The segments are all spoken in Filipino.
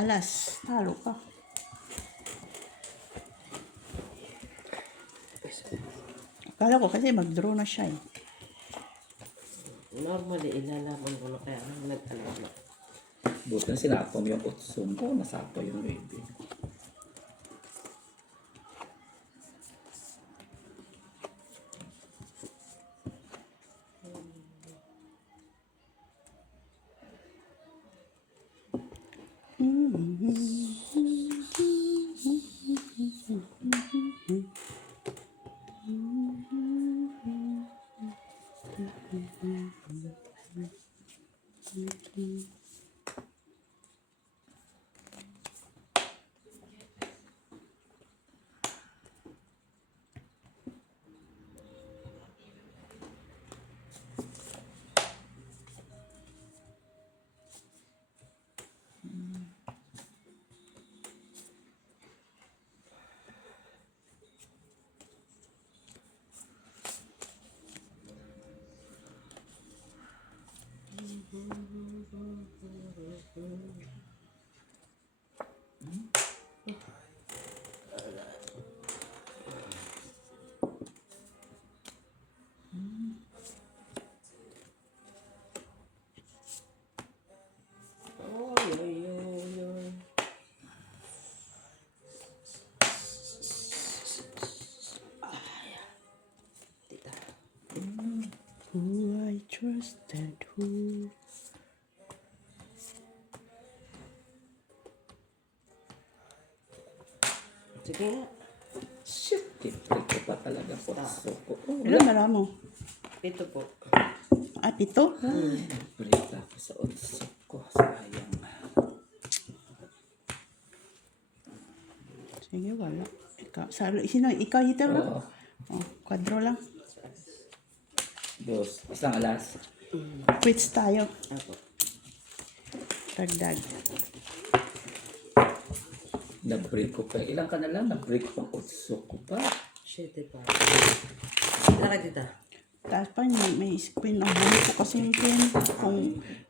Alas, talo ka. Akala ko kasi mag-draw na siya eh. Normally, ilalaman ko na kaya nag-alam na. Buti na sinapom yung utsong ko, nasapo yung baby. Who I trusted, who... Sige nga. Shit, titrik ko pa talaga po. So, Ilan na mo? Ito po. Ah, 7? break ako sa utsok ko. Sayang. Sige, wala. Sino? Ikaw hitter ba? Oo. Oh, kwadro lang. Dos. Isang alas. Quits tayo. Ako. Dagdag. Na-break ko pa. Ilang ka na lang? Na-break ko ang utsok ko pa. Shit, pa. Lakad dito. Tapos pa may screen. Ang huli ko kasi yung queen. Kung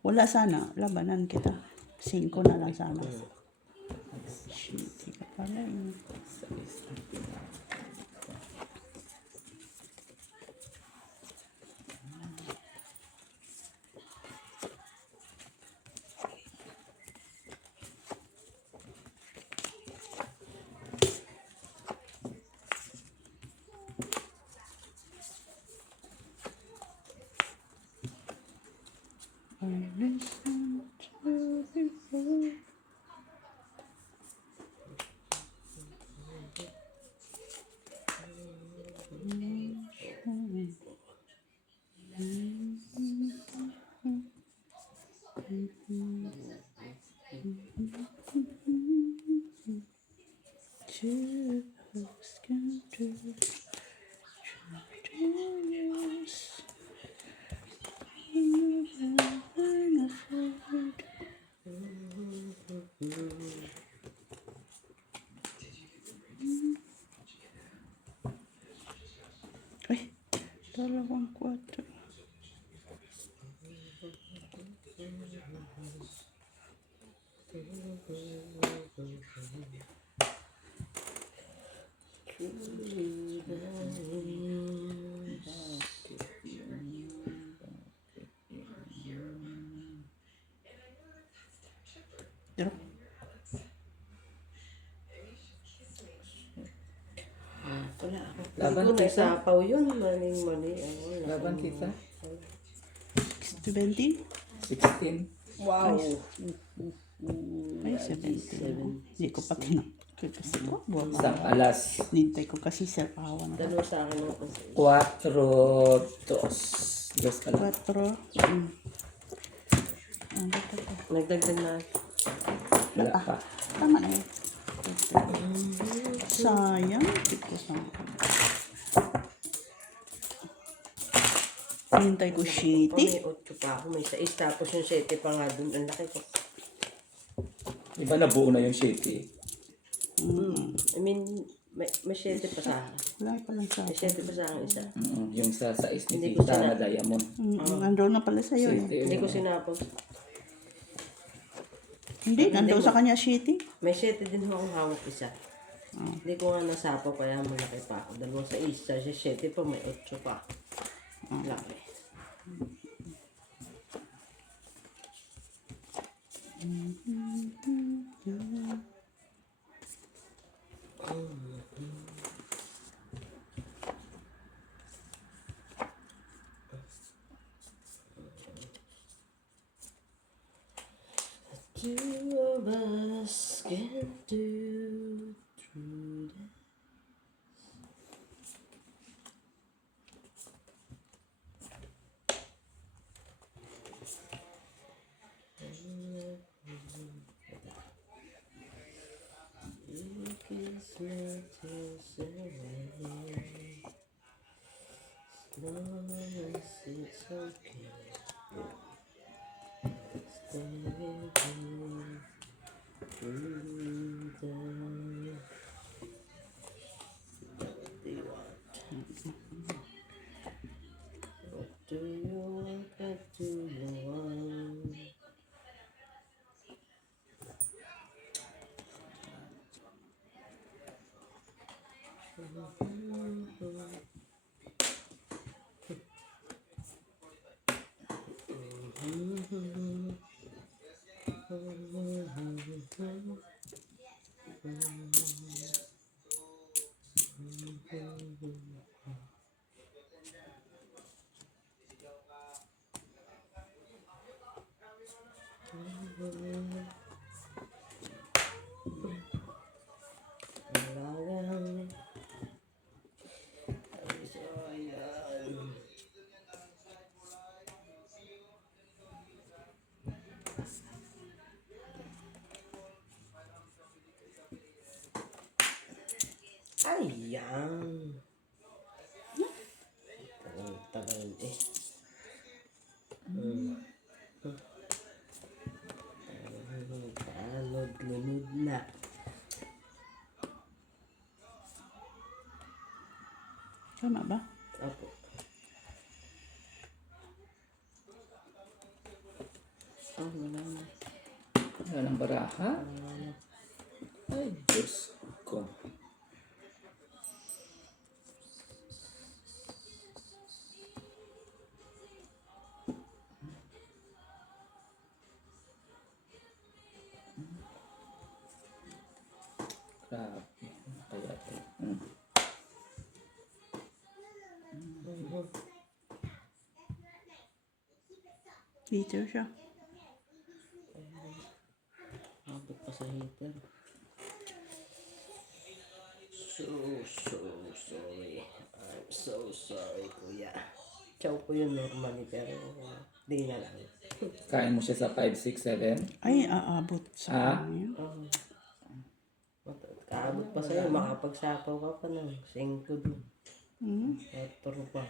wala sana, labanan kita. 5 na lang sana. Shit, di ka pala eh. Sa isang pinaka. I listen to the voice. Just can't do yes. Ay, 2-4. Draw. Wala ako. Laban Hindi ko kita. naisapaw yun. Maling-mali. Wala. Laban kita. 17? 16. Wow. Ay, 17. Hindi ko pa tinakot kasi buwan Isang alas. nintay ko kasi awan. Dalawa sa akin ako. 4, 2. Dos ka lang. 4. Ano ba ito? Nagdagdag na. Wala pa. Tama na yun. Sayang. Ito sangka. Nintay ko Kung shitty. may 8 pa ako, may 6. Tapos yung 7 pa nga dun. Ang laki ko. Iba nabuo na yung shitty. I mean, may 7 pa sa akin. Wala pa lang sa May 7 pa sa akin isa. Yung sa sais ni Hindi ko Tita sana- na diamond. Andun na pala sa'yo eh. Shitty. Hindi ko sinapag. Hindi, nandun sa kanya shitty. May 7 din ho akong hawak isa. Hindi ko nga nasapaw kaya malaki pa ako. 2 sa isa, sa 7 pa, may 8 pa. Laki. Two of us can do through that. You kiss me till 7. As long as it's okay. Stay with me through the. What do you want? What do you want? What do you want? Ayan. Tagal eh. Lunod na. Tama ba? Apo. Wala na. Wala ng baraha. Ay, Diyos ko. Grabe. Kaya ito. Heater siya. Abot pa sa heater. So sorry. I'm so sorry, kuya. Chow ko yun normally, pero di na lang. Kain mo siya sa 5, 6, 7. Ay, aabot sa kanya. Kaabot pa sa'yo, makapagsapaw ka pa ng 5 dun. Turo pa.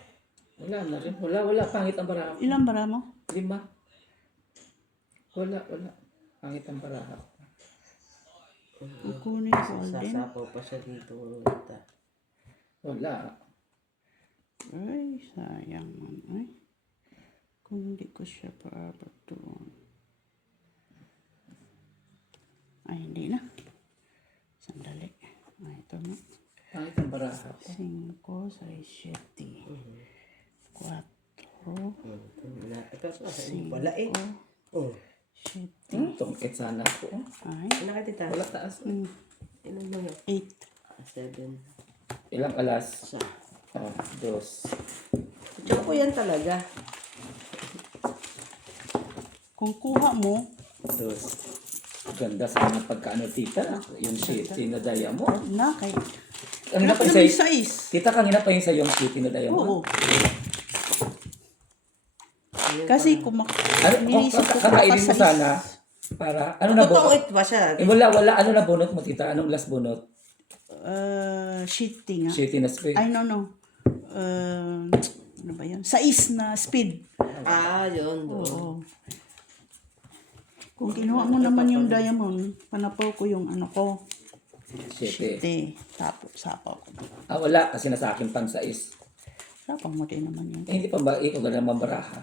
Wala na rin. Wala. Pangit ang baraha. Ilang bara mo? 5. Wala. Pangit ang baraha. Kukunin ko din. Sasapaw pa siya dito. Wala. Ay, sayang man. Ay, kung hindi ko siya paabot doon. Ay, hindi na. Sandali. Ay, ito na. Pangit ang baraha. 5, 6, 7, 4, Wala eh. Oh. 7, Tungkit sana ako. ay, Nakatita. Wala taas. Ilan mo yun? 8. 7. Ilang alas? Sa. 2. Chow ko yan talaga. Kung kuha mo, 2. Ganda sana pagkaano tita. Yung shitty na diamond. na kay... Kanina pa yung Yung sa'yo. size. Tita, kanina pa yung sa'yo yung shitty na diamond. Oo. Kasi kung nilisip ko kakainin mo size. sana. Para, ano na Totoo bunot? it ba siya? Wala. Ano na bunot mo, tita? Anong last bunot? Shitty nga. Shitty na spray. Ay, no. Ano ba yun? Size na speed. Yun. Oo. Kung kinuha mo naman yung diamond, panapaw ko yung ano ko. Shitty. Shitty. Tapos, sapaw ko. Wala. Kasi nasa akin pang sais. Sapaw mo din naman yun. Hindi pa ba? Ikaw na naman baraha.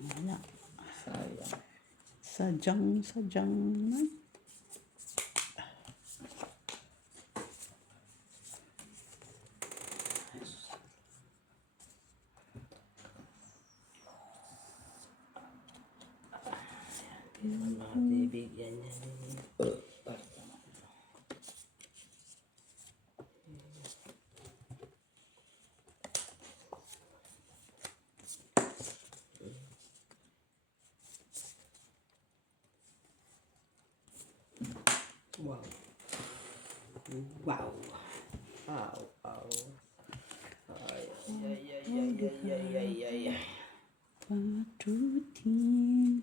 Wala. Sadyang na. Mabibigyan niya niya. Wow. Wow. Wow. Wow. Ay, ay, ay, ay, ay, ay, ay, ay, ay. Patutin.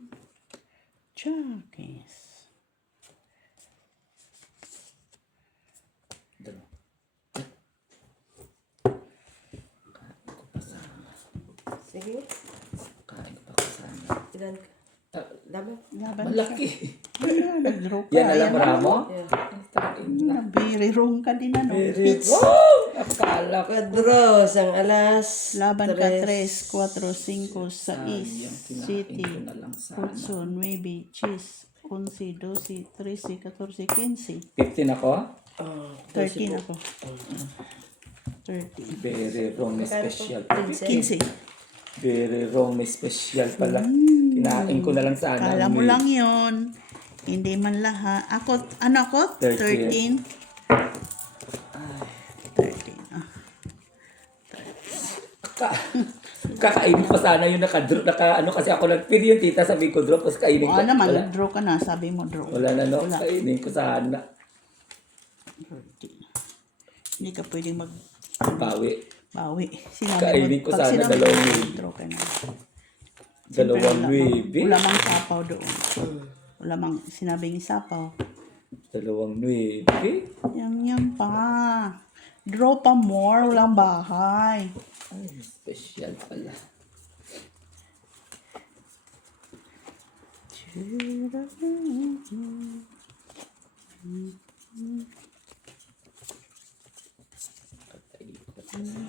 Chakis. Doon. Sige. Kain ko pa kasama. Ilan ka? Laban. Laban Malaki. siya. Nag-draw ka. Yan alam Ayan, mo? Yeah. Very wrong ka din ano. Very Hits. wrong! Akala ko. Quadros, ang alas. Laban ka 3, 4, 5, Sayang, 6, kinain 7, ko na lang sana. 8, 9, 10, 11, 12, 13, 14, 15. 15 ako? Oh, 13 ako. 30. Very wrong, may special. 15. Very wrong, may special pala. Kinain ko na lang sana. Kala mo lang yon. Hindi man lahat. Ano ako? 13. 13. Kakainin pa sana yung ano kasi ako nag-feed yung tita, sabi ko drop, tapos kainin ko. Oo naman, Wala, nag-draw ka na. Sabi mo draw. wala na no, Wala. kainin ko sana. 13. Hindi ka pwedeng Bawi. bawi. Kainin ko pag sana sinabi mo, dalawang wave. draw ka na. Dalawang Siyempre, nuebe. Wala mang sapaw doon. Wala mang sinabing sapaw. Dalawang nuebe. Yang pa. Draw pa more. Walang bahay. Ay, special pala. Patay ko pa sana.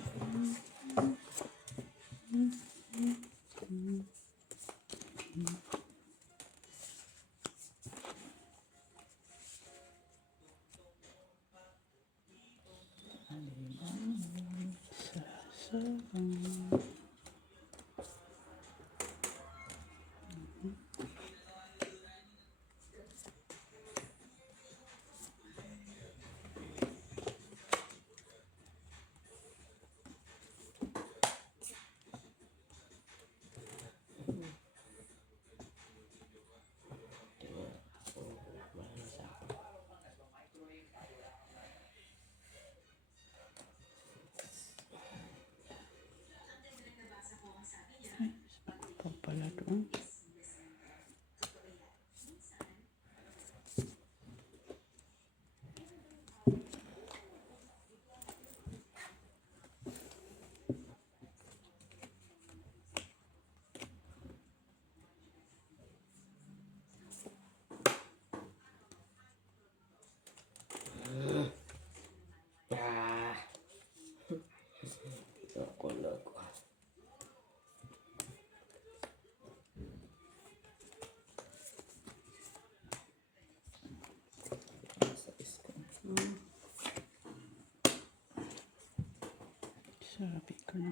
Pa pala doon. Ah. Loko. Sabi ko na.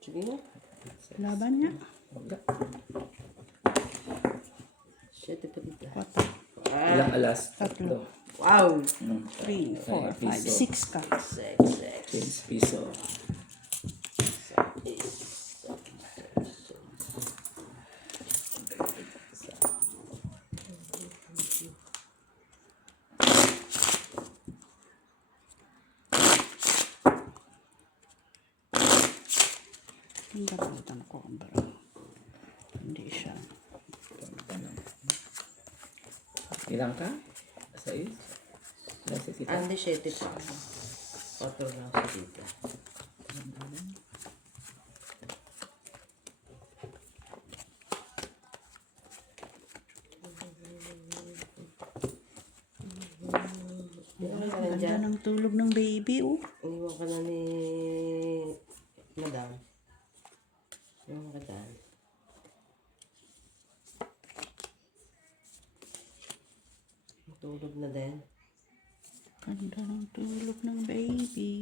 Sige na. Laban niya. Wala. 7 pa dito. 4, Ilang alas? Tatlo. Wow! 3, 4, 5, piso. 6 ka. 15 piso. Ang daputan ko ang barang. Hindi siya. Ilang ka? 6? Ilang si tita? Andi 7 pa. 4 lang sa dito. Iniwan ka na Ganda dyan. ng tulog ng baby, oh. Iniwan ka na ni Madam. Iniwan ka dyan. Tulog na din. Ganda ng tulog ng baby.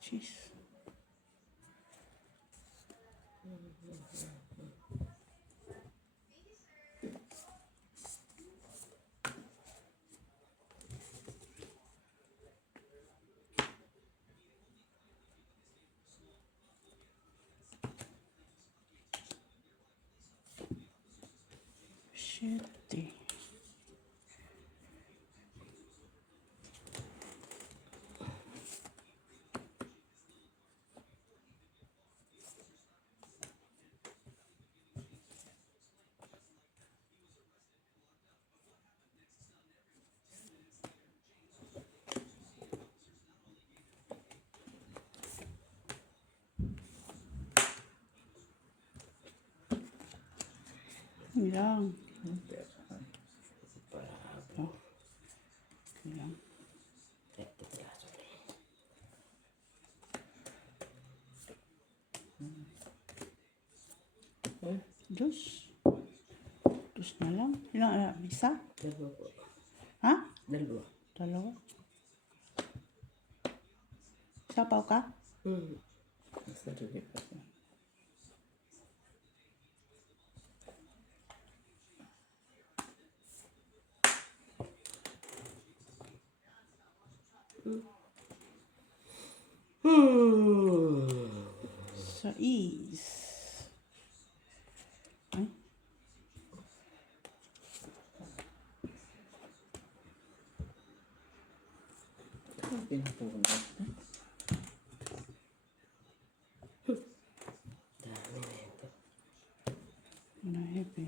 Jeez. Shit. Lang. Oh. Lang. Dos. Dos na lang. Ilang, isa? Dalawa po. Ha? Dalawa. Dalawa. Sapaw ka? Sa dugi pa siya. Sais. Ay. Pinapunod. Dami na ito. Nahibi.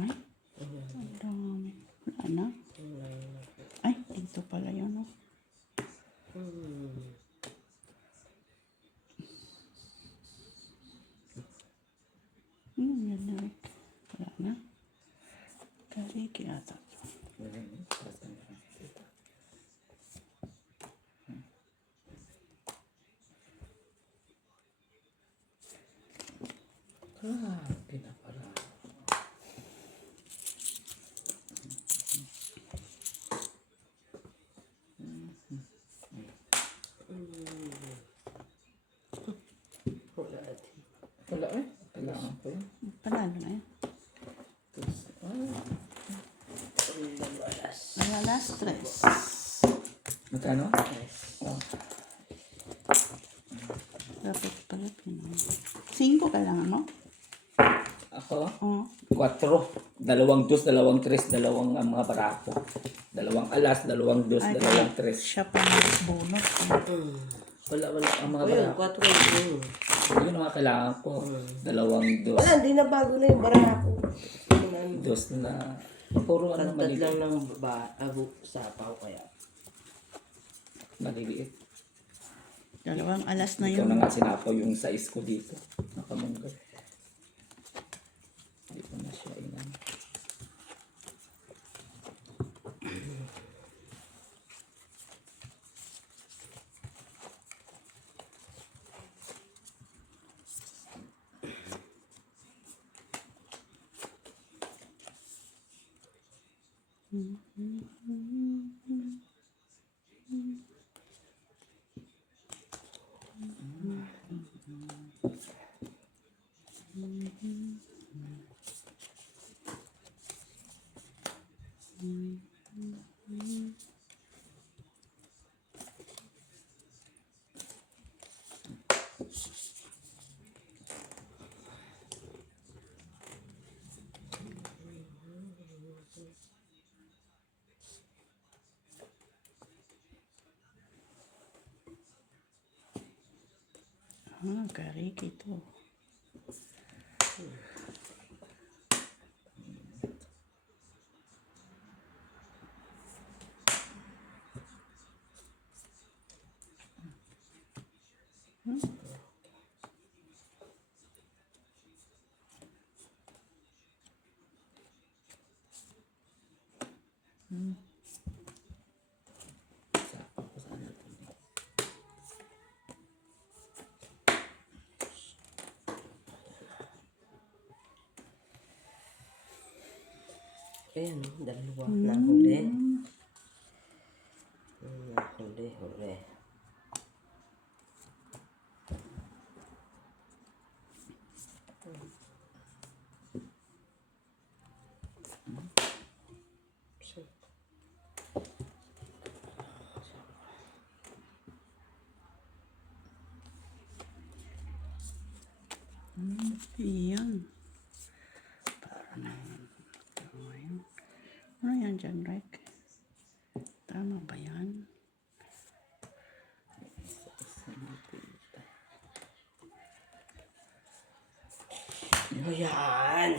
Ay. Ang dami. Wala na. Ay, dito pala yun, oh. Yan na. Wala na. Kariki ata. Pinapala. Wala din. Wala eh. Kailangan ko yun. Panalo na yan. Tapos, Labalas. Wala stress. magkano? Oh. Dapat pala pinang. 5 kailangan mo? Ako? Oo. 4. 2 dos, 2 tres, 2 ang mga barako. 2 alas, 2 dos, Ay, 2 tres. siya pa bonus. Wala ang mga O yun, barako. 4 yun. Yun ang mga kailangan ko. 2 dos. Wala, hindi na bago na yung barako. Dos na. Puro ano Tantad maliliit. lang ng sapaw kaya. Maliliit. 2 alas na Ikaw yun. na nga sinapaw yung size ko dito. Nakamungga. Hindi ko na siya inan. Kariki to. Sakop ko sana ito. Ayan, dalawa. Nahuli. Huli. Iyan. Para na yan. Tama yan. Ano yan dyan, Rek? Tama ba yan? Ayan.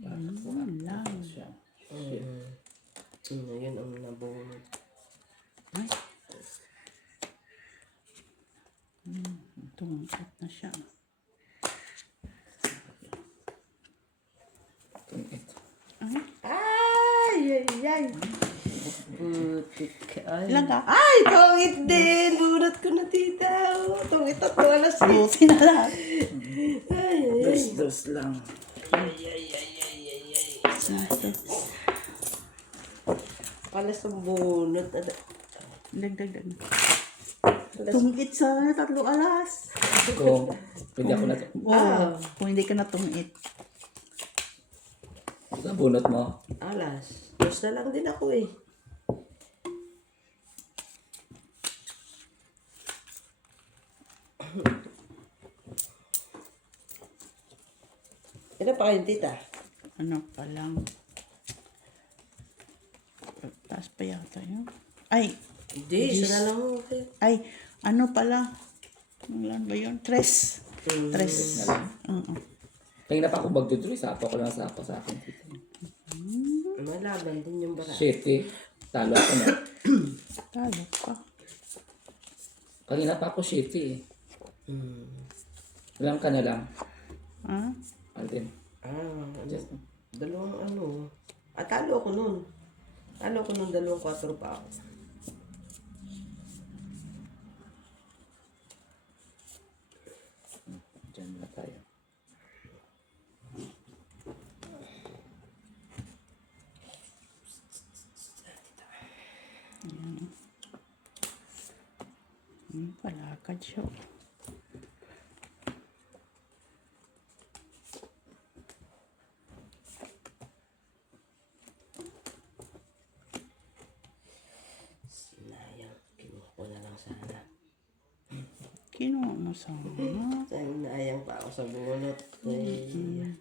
Ano lang. Siya. Yun ang nabunod. Ay. Tungkot na siya. Ito. Ay. Butik ka. Ilan ka? Ay, tungit din. Bunot ko na, tita. Tungit ako, alas. Buti na lang. Dos lang. Alas ang bunot. Dagdag. Tungkit sa 3 alas. Kung pwede ako na ito. Kung hindi ka natungit. Bunot mo. Alas. Dos na lang din ako eh. Ilan pa kayong tita? Ano pa lang. Taas pa yata yun. Ay, Hindi, isa na lang okay. ay, ano pala? Ilan ba yun? 3. 3. Na lang. Oo. Kaya na pa ako magdudroy. Sapo ko lang sapo sa akin. Malaban din yung bara. Shit eh. Talo ako na. Talo ka. Kanina pa ako shit eh. Alam ka na lang. Ha? Alden. Just, dalawang ano. Talo ako nun. Talo ako nun, 2-4 pa ako. Diyan na tayo. Palakad siya. Sinayang, kinuha ko na lang sana. Kinuha mo sana. Sinayang pa ako sa bunot. Bonot.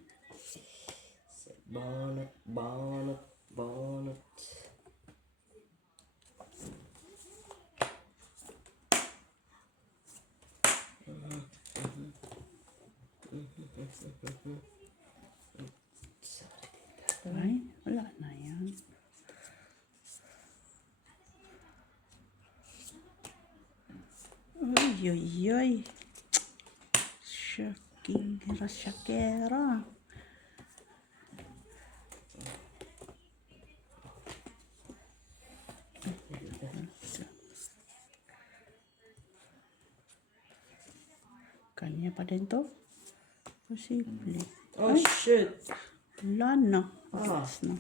Ay, wala na yan. Uy. Shakira. Kanya pa din to? Posible. Oh, shit. Wala na. Ah. Alas na.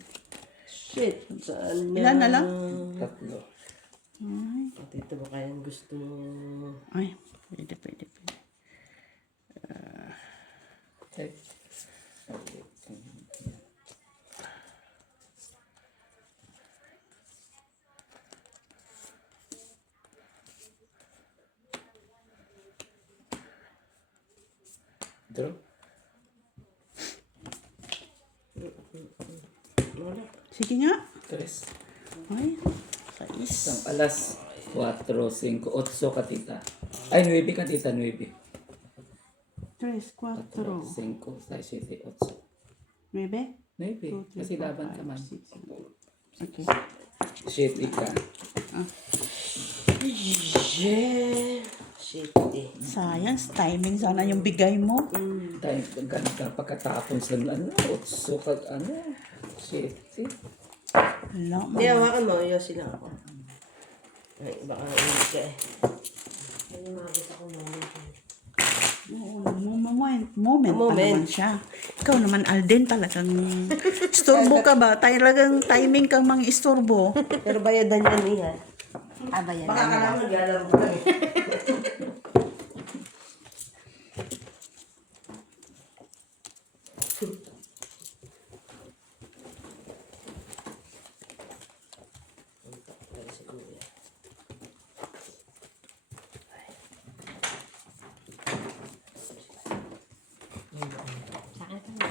Shit. Saan na? Ilan na lang? 3. Ay. Ito ba kayang gusto mo? Ay, pwede. Okay. Okay. Draw. Wala. Sige nga. 3. Ay, 6. Isang alas. 4, 5, 8 ka tita. Ay, 9 ka tita, 9. 3, 4, 4, 5, 6, 7, 8. 9. 9. Kasi laban ka man. Okay. Shit, ika. Shit eh. Sayang, timing sana yung bigay mo. Tayo, ganda pagkatapon sa ano, 8 ka, ano. Shit, eh. Wala, Hindi, hawakan mo. Yosin lang ako. Ay, baka ulit ka eh. Ay, mabit ako moment. Oo, moment pa Moment. naman siya. Ikaw naman, Alden, talagang istorbo ka ba? Talagang timing kang mang istorbo. Pero bayadan yan niya. Abayan Baka na. ka lang maglalaro ka lang. Sa akin pa.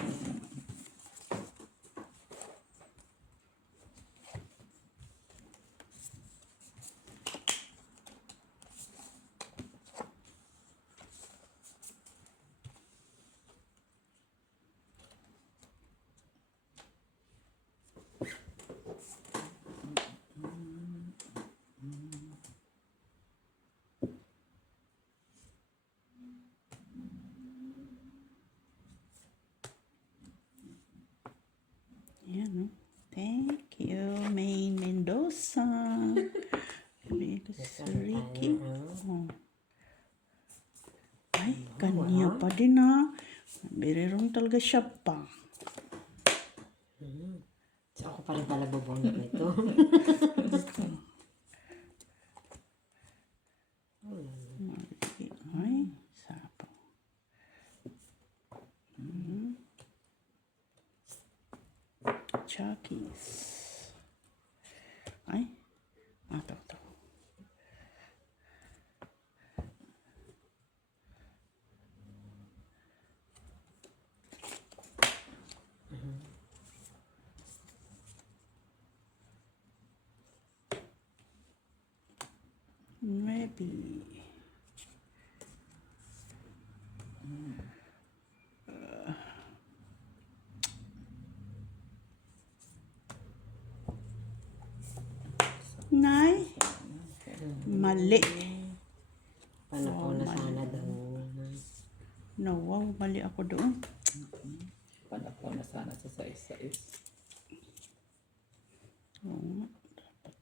Yan, no? Thank you, Maine Mendoza. Dito si Ricky. Oh. Ay, kanya pa din ha. Birirong talaga siya pa. So, ako pa rin pala bubunot nito. Ay, sapo. Chuckies. Ay, to. Maybe. Nay. Mali. Panapon na sana daw. No, wow, mali ako doon. Panapon na sana sa size. Oo nga, dapat.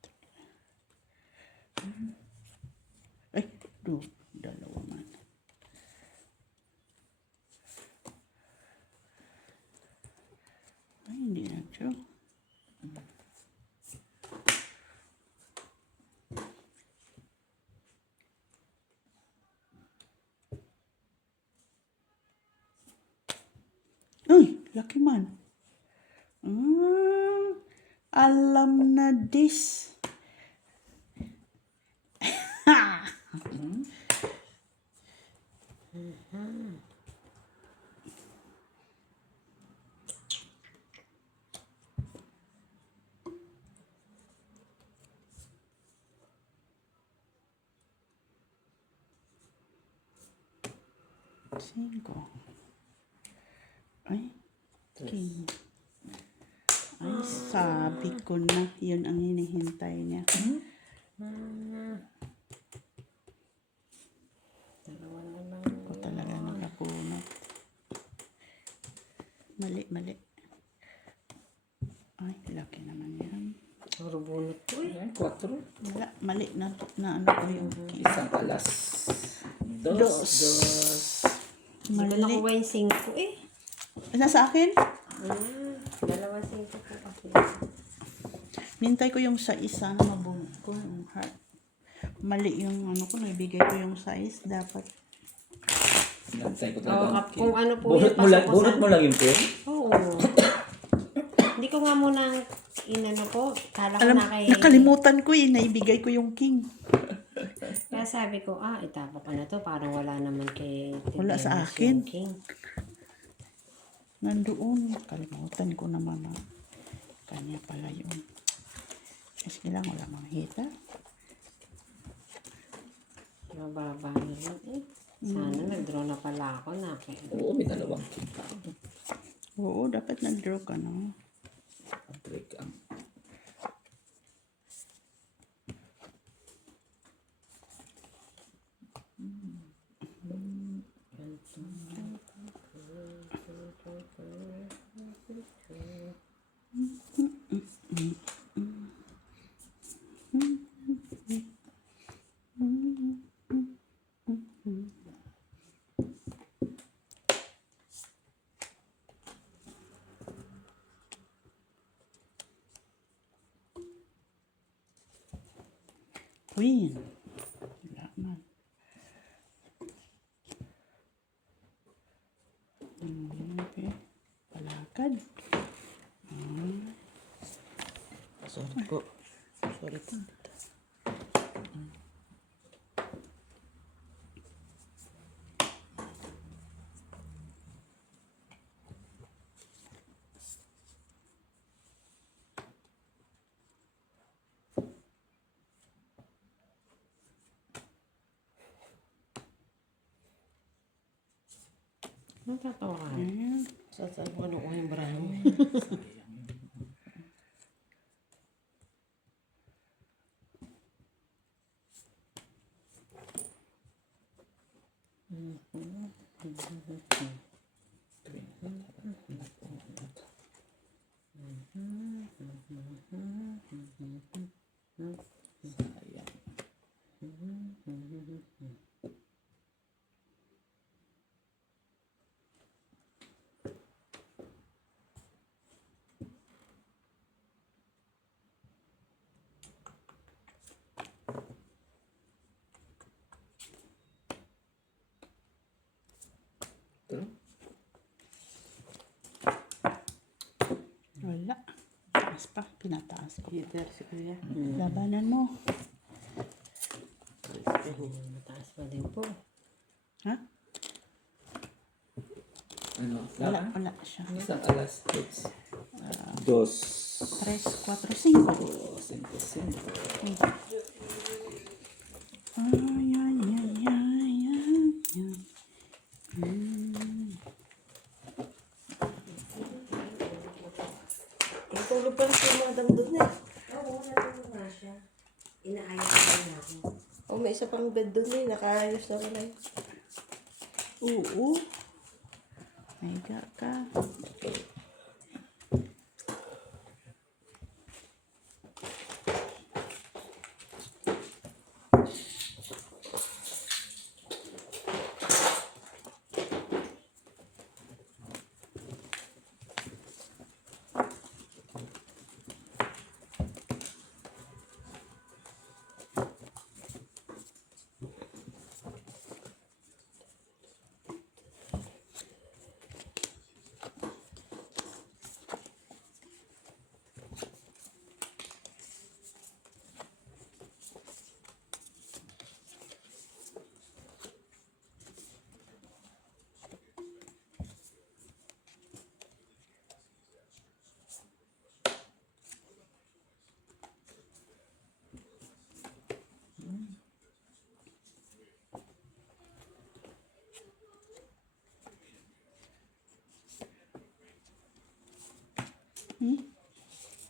Ay, dalawa man. Ay, hindi na siya. Uy, laki man. Alam na this. Cinco. Ay, king. Ay, sabi ko na, yun ang hinihintay niya. Ako talaga nakapunot. Mali. Ay, laki naman yan. Puro bunot ko eh. Ayan, 4. Wala, mali na ano ko yung king. Isang alas. Dos. Hindi ko Mali. nakuha yung 5 eh. Nasa akin? Dalawa 5 po kasi. Nintay ko yung sa isa na mabunot ko, yung heart. Mali yung ano ko, naibigay ko yung size. Dapat. Nansay ko Oo, talaga. kung ano po yun, Bunot mo lang yung pin. Oo. Hindi ko nga muna inano po. Kala ko Alam, na kay... nakalimutan ko naibigay ko yung king. Kaya sabi ko, itapa ko na to. Parang wala naman kay... Wala sa Dennis akin. yung king. Nandoon, kalimutan ko naman na kanya pala yun. Kasi lang, wala manghita. Mababa naman eh. Sana nag-draw na pala ako na. Oo, may dalawang king. Oo, dapat nag-draw ka na. Break ang. Queen. Wala man. Okay. Palakad. Sorry po. Sorry po. Natatawa ka. Ayan. Saan ko ano ko yung brahan mo? Sayang. Ito. Wala. Taas pa. Pinataas ko. Peter, si Kuya. Labanan mo. Mataas pa din po. Ha? Ano? Wala. Saka? Wala siya. Isang alas 6. 2. 3, 4, 5. 5. Ay, ay, ay, ay, ay, ay. Tulog pa rin si Madam doon eh. Oo, natulog nga siya. Inaayos ko na ako. Oh, may isa pang bed doon eh. Nakaayos na rin. Oo. Mega ka.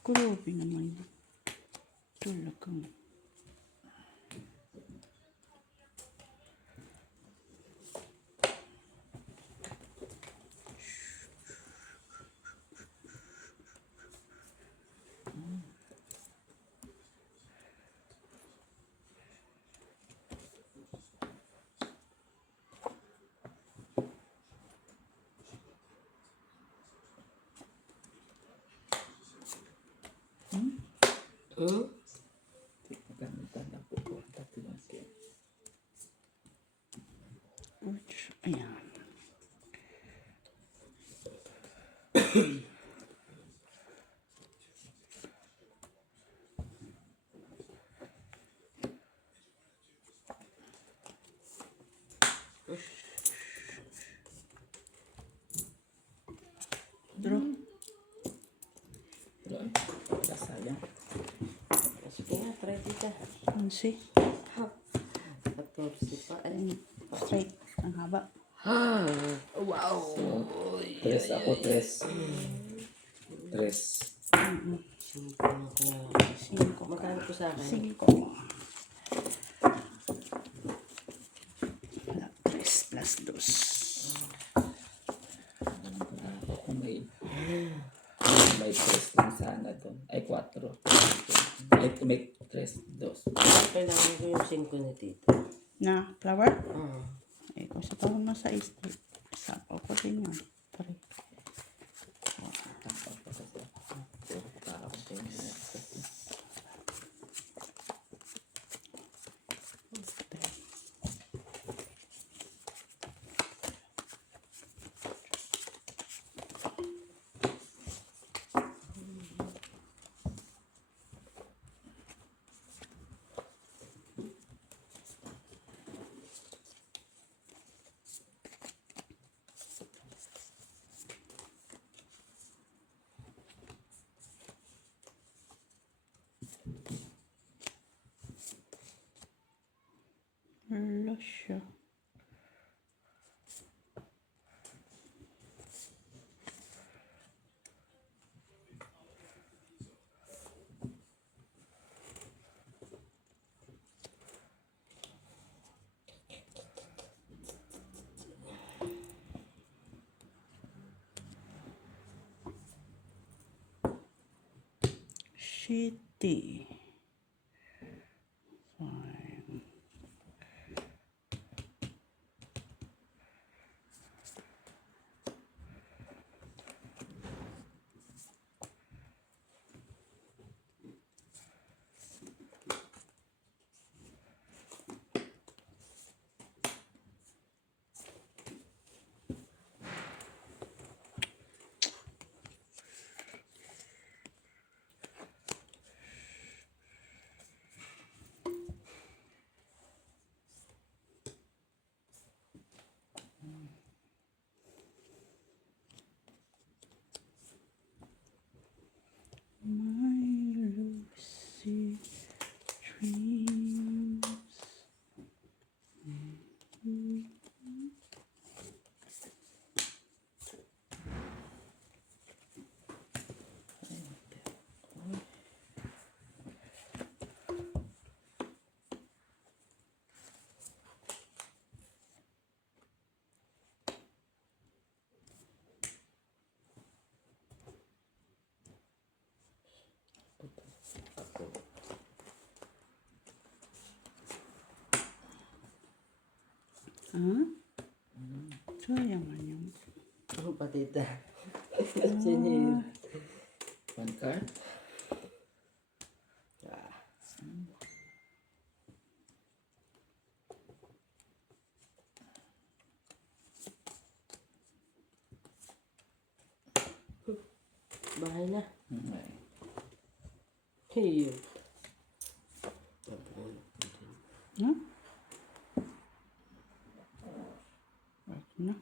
Grabe naman. Talagang. Maganda na po po. Tatiwan kayo. Ayan. Draw. Doon. Wala sayang. Sige nga, try dito. 11. 14 pa. Ay. Straight. Ang haba. Wow! So, 3 ako. 3. 3. 5 ako. 5. Magkano po sa akin? 5. Wala. 3 plus 2. Kung may 3 lang sana doon. Ay, 4. May 3. 2. Kailangan ko yung 5 ni Tito. Na flower? Ah. Eh, kung sa taon mo sa straight. Sapaw ko din yan. 3. Shitty. Fine. My Lucy dreams. Ah? Sayang nga yung... Ano pa, tita? Sinil. One card. Ah. Bahay na. Okay. Hey. Ha? Right na.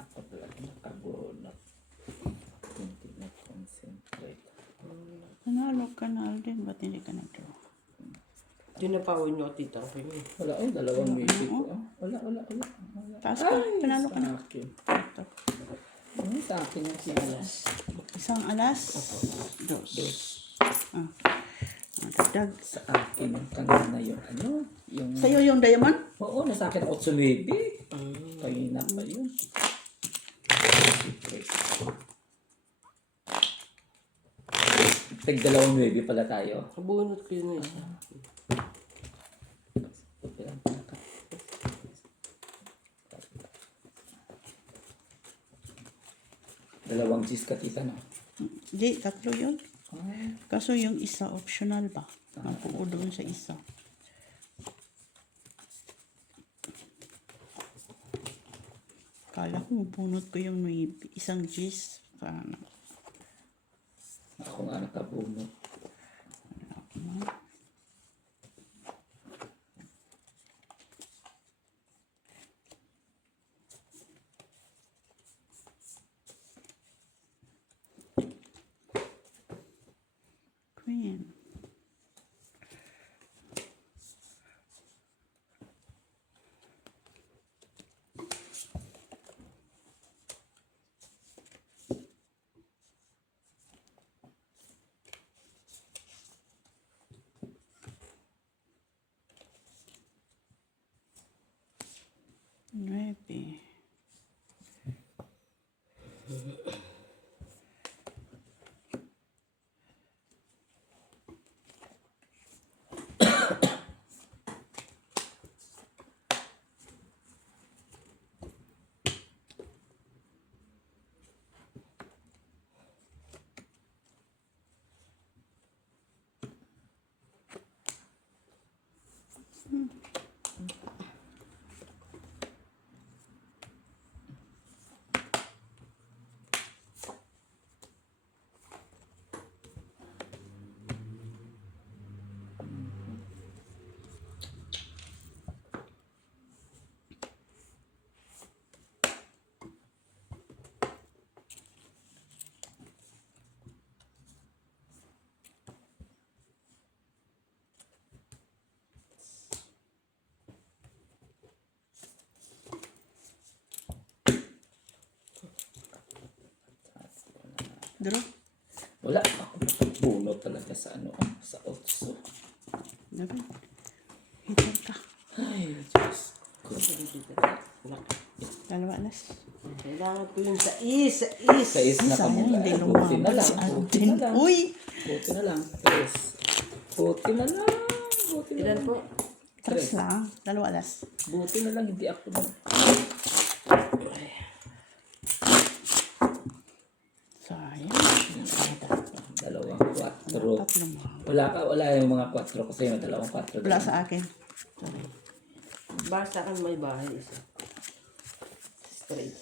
Ako talaga nakabunot. Hindi na-concentrate. Panalo ka na din. Ba't hindi ka na-draw? Tinapawin niyo, tita. Okay. Wala, oh, dalawang maybe ko. Oh. Wala. Taas ka. Panalo ka na. Sa akin. Ito. Sa akin yung sinalas. Isang alas. Dos. Ah. Dagdag. Sa akin yung kanina yung ano. Yung... Sa'yo yung diamond? Oo, nasa akin 8 maybe. Kanina pa yun. Dalawang maybe pala tayo. Bunot ko yun na isa. Dalawang G's ka tita, no? Di, tatlo yun. Ah, Kaso yung isa optional ba? Napuo doon sa isa. Kala ko mabunot ko yung may isang G's. Sana. ako nga nakabunot. Queen. Nueve. Draw. Wala ako nakabunot talaga sa ano, sa 8. Dapat. Peter ka. Ay, Diyos ko. Dalawa alas. Kailangan ko yung sais. Sa is na Sayang, kamula. hindi Buti na lumabas lang. si Buti Alden. na lang. Uy! Buti na lang. Tres. Buti na lang. Buti na Ilan lang. po? Tres lang. Dalawa alas. Buti na lang hindi ako na. Sayang. Dalawang 4. Tatlong mga. Wala yung mga 4 kasi yung dalawang 4. Wala sa akin. Sorry. Basta kan may bahay isa. Straight.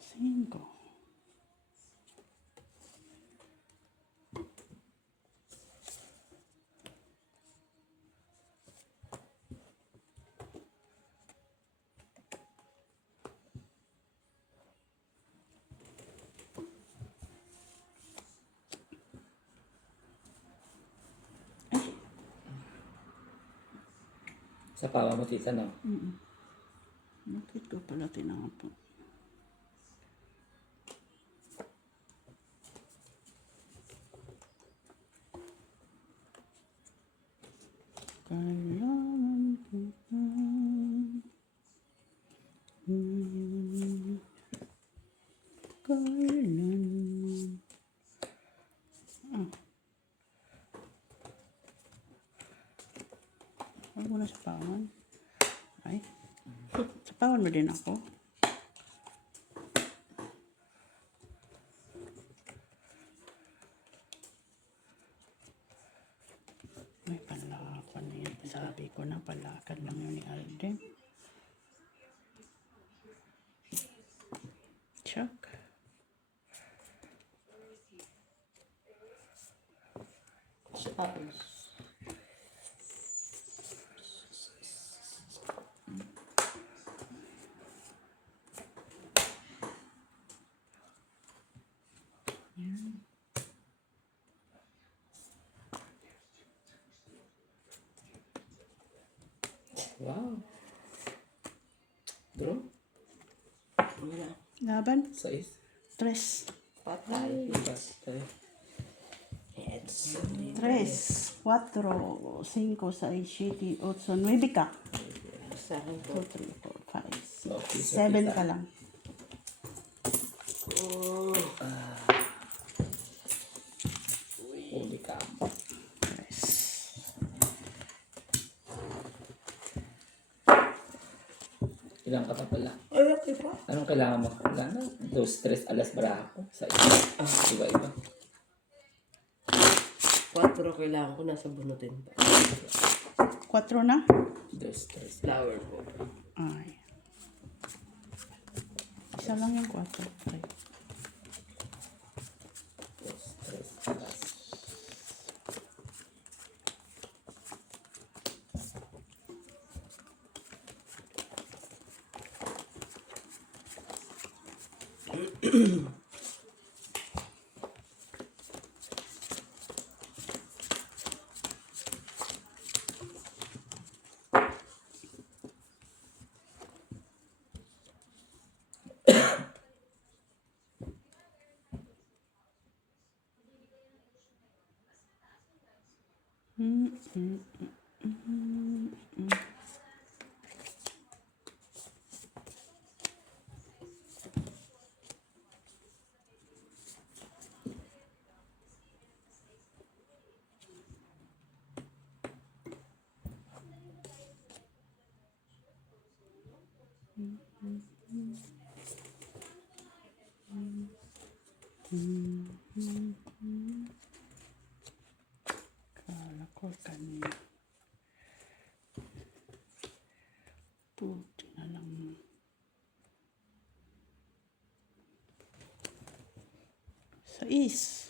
Cinco. Sa pawa mo, tita, no? Bakit ko pala tinapo? Kailangan kita ngayon. Kailanman. Huwag mo na sa pawan. Ay. Sa pawan mo din ako. May palakan yun. Sabi ko na palakan lang yun ni Alden. Chuck. Sais. Wow. Draw? Wala. Laban. Sa is. Tres. Patay. Basta. Heads. Tres. Cuatro. Cinco. Seis. Siete. Ocho. Nueve ka. Sa akin po. 2, 3, 4, 5, Okay, 6, so 7 kita. ka lang. Holy cow. Tres. Ilang ka pa pala? Ay, okay po. Anong kailangan mo? Wala na. Those stress alas barako. Sa is. Iba-iba. 4 kailangan ko nasa bunutin pa. 4 na? Those stress. Flower po. Ay. Isa lang yung 4. Okay. Those stress alas. Kala ko kanina. Buti na lang. Sais.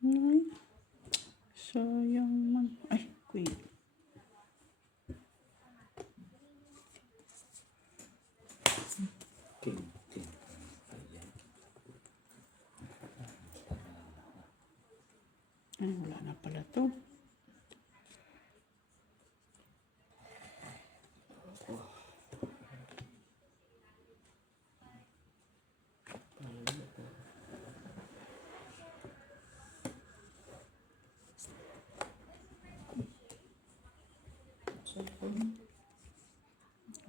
Ay, sayang man. Ay, wait. King. Ayan. Ay, wala na pala to.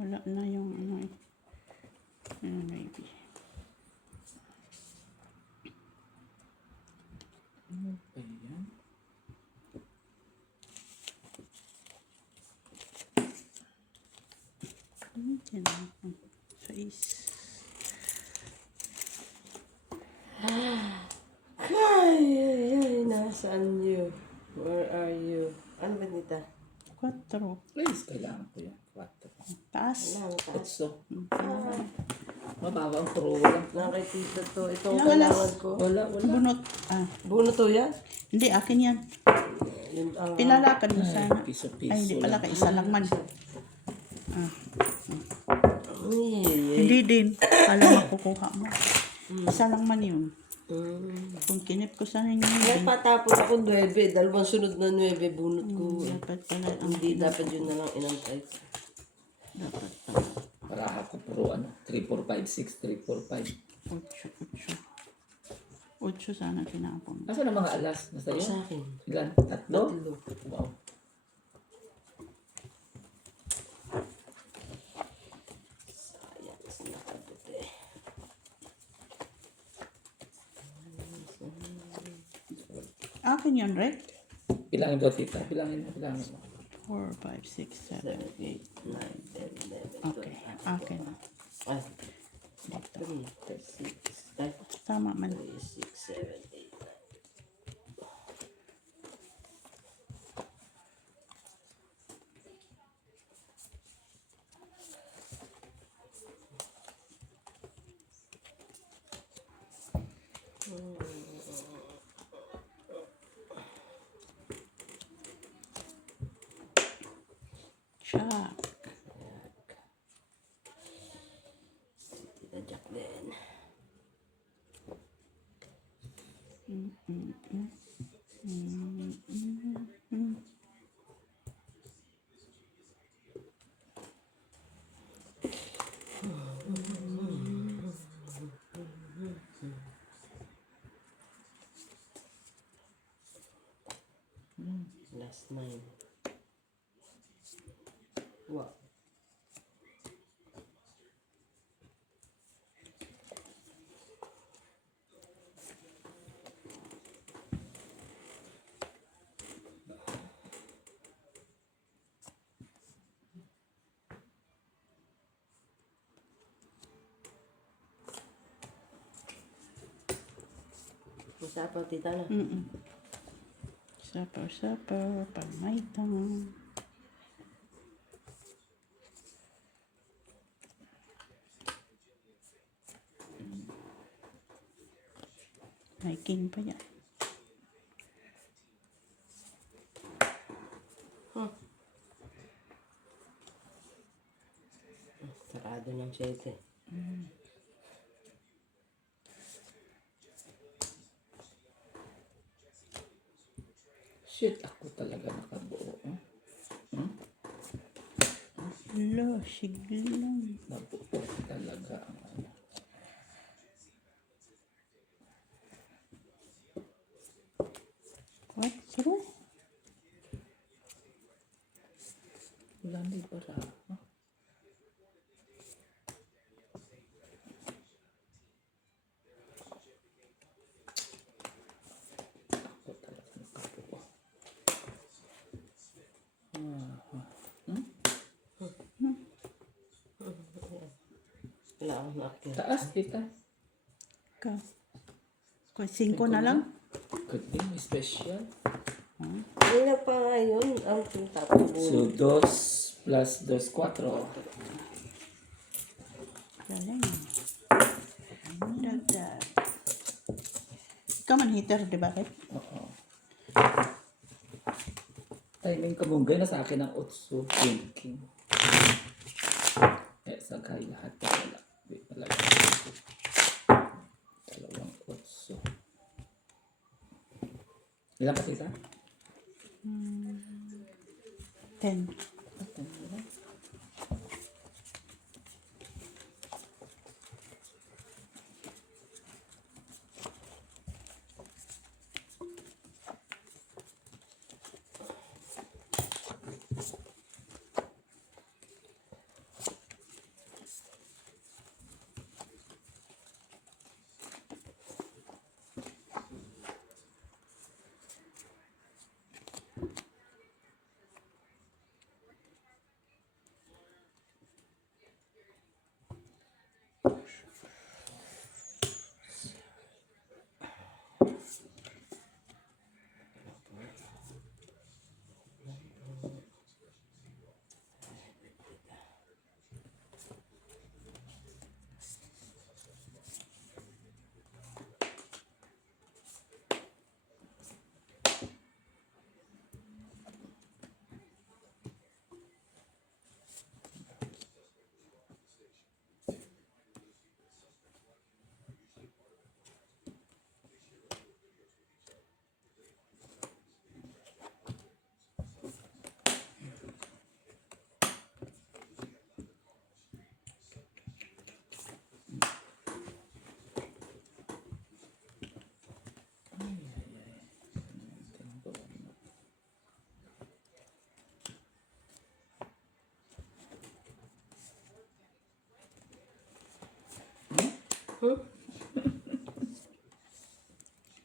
Wala na yung ano eh. Maybe. Ayan. Yan na. Sais. Ay, nasaan you? Where are you? Ano ba nita? 4. Please, kailangan ko yung 4. Taas. Wala, taas. Otso. Okay. Mababa ang pro lang. Nakitito to. Itong Ilang alas? kailangan ko. Wala. Bunot. Buno to yan? Hindi, akin yan. Yun ang... Pilalakad mo sana. Piso-piso Ay, hindi pala. lang. Isa lang man. Ay, Hindi din. Kala makukuha mo. Isa lang man yun. Kung kinip ko sana yung Nagpatapos ako 9. Dalawang sunod na 9 bunot ko. dapat pala ang Hindi dapat yun na lang inantay. dapat pala. Para ako pro 3, 4, 5, 6, 3, 4, 8. 8 sana tinapon. 5. Nasaan ang mga alas? Nasa iyo? Sa akin. Ilan? 3? Tatlo. Wow. Sayang, nakabuti. Akin yun, right? Bilangin ko, tita. Bilangin mo. 4, 5, 6, 7, 8. 9, 10, 11, 12. Okay, akin. Ay, 3, 6, 5, Tama man. 3, 6, 7, 8, 9. Check. Tita Jacqueline. Last 9. Wow. Usapan tita na. Supper, pagmaitang. May king pa yan. Sarado ng 7. Shit, ako talaga nakabuo. Lo, siglang. Nabuo talaga ang ano. Quatro. Wala ni para. Ako talaga nakabuo. Wala akong nakita. Taas, tita. Ka. Kung 5 na lang. Could be, may special. Hindi na pa ngayon ang tinatapos. So, 2 plus 2, 4. Galing. Dagdag. Ikaw man heater, di ba? Oo. Timing ka mong gano'n sa akin ang 8 thinking. Sagay lahat na wala. Wait, talaga. 2 8. Ilan pa tita? 10.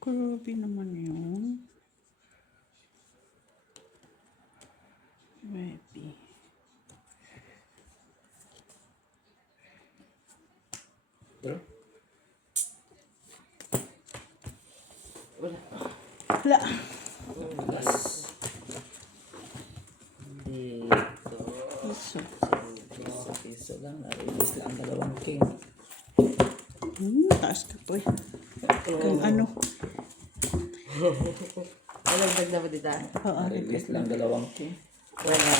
Grabe naman yun. Grabe. Bro? Wala. Wala. Plus. Dito. Piso. Piso lang. Na-release lang ang 2 king. Taas ka po eh. Kung ano. Anong bag na ba dito? Oo. Na-release lang 2 king. Wala.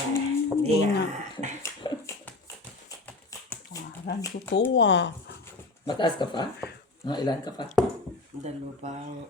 Hindi nga. Pangaran ko to ah. Mataas ka pa? Mga ilan ka pa? Dalawa pang